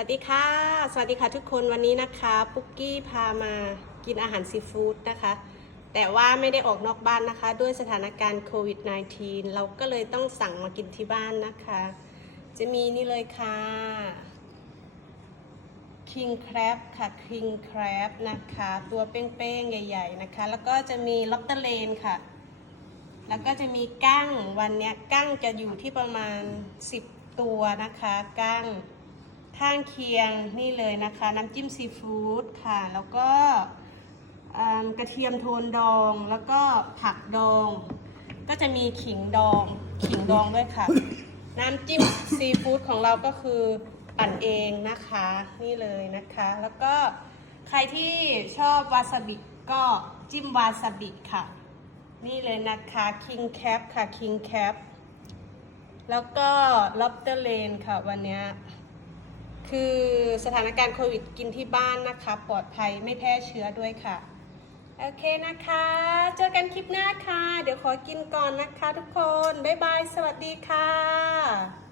วัสดีค่ะ สวัสดีค่ะทุกคนวันนี้นะคะ ปุ๊กกี้พามากินอาหารซีฟู้ดนะคะ แต่ว่าไม่ได้ออกนอกบ้านนะคะ ด้วยสถานการณ์โควิด -19 เราก็เลยต้องสั่งมากินที่บ้านนะคะ จะมีนี่เลยค่ะ King Crab ค่ะ King Crab นะคะ ตัวเป้งๆ ใหญ่ ๆ นะคะ แล้วก็จะมีล็อบเตอร์เลนค่ะ แล้วก็จะมีกั้งวันนี้กั้งจะอยู่ที่ประมาณ 10 ตัวนะคะ กั้ง ข้างเคียงนี่เลยนะคะ น้ำจิ้มซีฟู้ดค่ะ แล้วก็กระเทียมโทนดองแล้วก็ผักดอง ก็จะมีขิงดองขิงดองด้วยค่ะ น้ำจิ้มซีฟู้ดของเราก็คือปั่นเองนะคะนี่เลยนะคะ แล้วก็ใครที่ชอบวาซาบิก็จิ้มวาซาบิค่ะ นี่เลยนะคะ King Cap ค่ะ King Cap แล้วก็ Lobster Lane ค่ะวันนี้ คือสถานการณ์โควิดกินที่บ้านนะคะ ปลอดภัยไม่แพร่เชื้อด้วยค่ะ โอเคนะคะ เจอกันคลิปหน้าค่ะ เดี๋ยวขอกินก่อนนะคะทุกคน บ๊ายบาย สวัสดีค่ะ